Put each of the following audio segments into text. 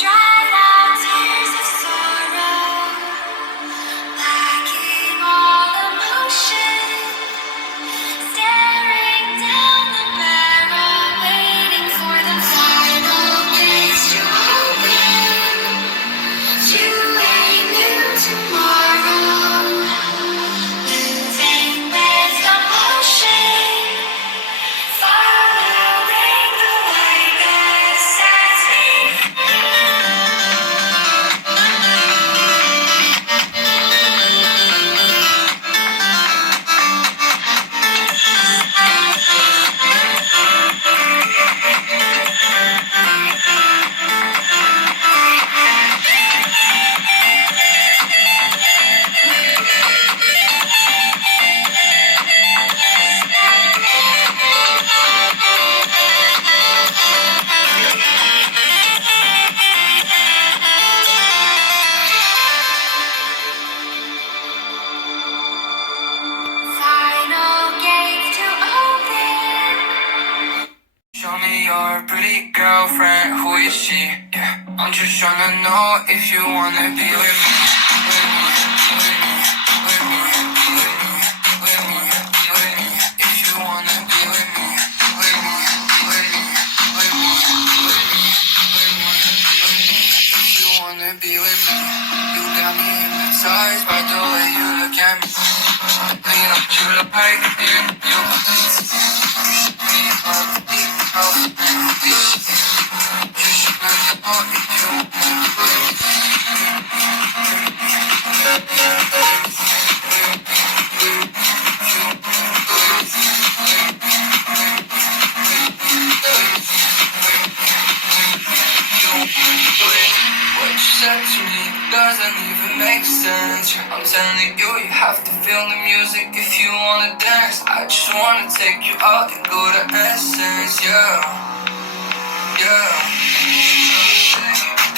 Dried out tears of sorrow, lacking all emotion, staring down the barrel, waiting for the final gates to open, to a new tomorrow, moving with the motion, following the light that sets me final gates to open. Show me your pretty girlfriend, who is she? Yeah, I'm just tryna know if you wanna be with me. With me, with me, with me, with me, with me, with me. If you wanna be with me. With me, with me, with me, with me, with me, with me. If you wanna be with me. You got me hypnotized by the way you look at me. Clean up, you look like you. What you said to me doesn't even make sense. I'm telling you, you have to feel the music if you wanna dance. I just wanna take you out and go to essence, yeah, yeah.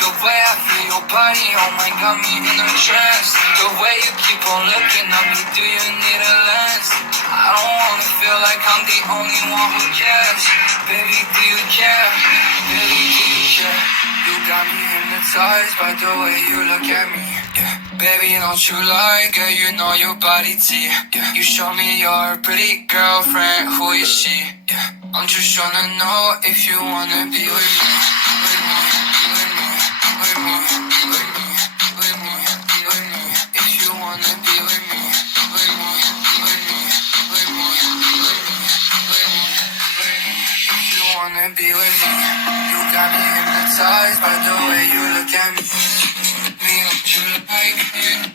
The way I feel your body, oh my, got me in a trance. The way you keep on looking at me, do you need a lens? I don't wanna feel like I'm the only one who cares. Baby, do you care? Baby, do you care? You got me hypnotized by the way you look at me. Yeah, baby, don't you like it? You know your body T. Yeah, you show me your pretty girlfriend. Who is she? Yeah, I'm just tryna know if you wanna be with me. With me, with me, with me, with me, with me, with me. If you wanna be with me. With me, with me, with me, with me, with me, with me. If you wanna be with me. You got me hypnotized by the way you look at me. Me, you look like you.